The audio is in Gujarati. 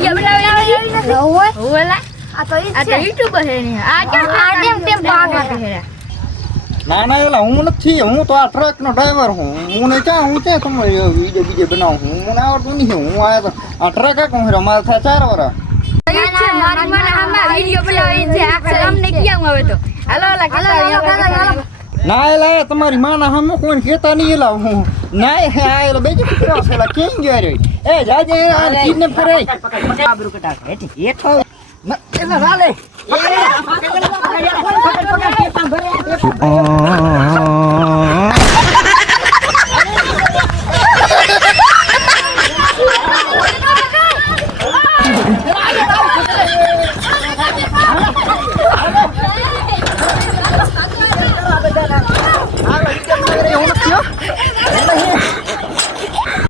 વિડિયો બનાવી ઓલા આ તો યુટ્યુબર છે ને આ કેમ પાગલ છે ના ના એલા હું નથી હું તો આ ટ્રક નો ડ્રાઈવર હું હું ક્યાં તમારે વિડિયો બીજે બનાવું હું મને આવડતું નહીં હું આ ટ્રક આખું હેરો મારે થાય 4 વર્ષ મારી મને આમાં વિડિયો બનાવી છે અક્ષર અમને કેમ આવે તો હાલો ના એલા તમારી માના હમ કોઈ કહેતા નહીં એલા હું ના આ એલા બેજી કીધો છે એલા કેમ ગયો રે એ જાજે આ કિડનેપ કરે આબરૂ કટા હેઠો એલા રાલે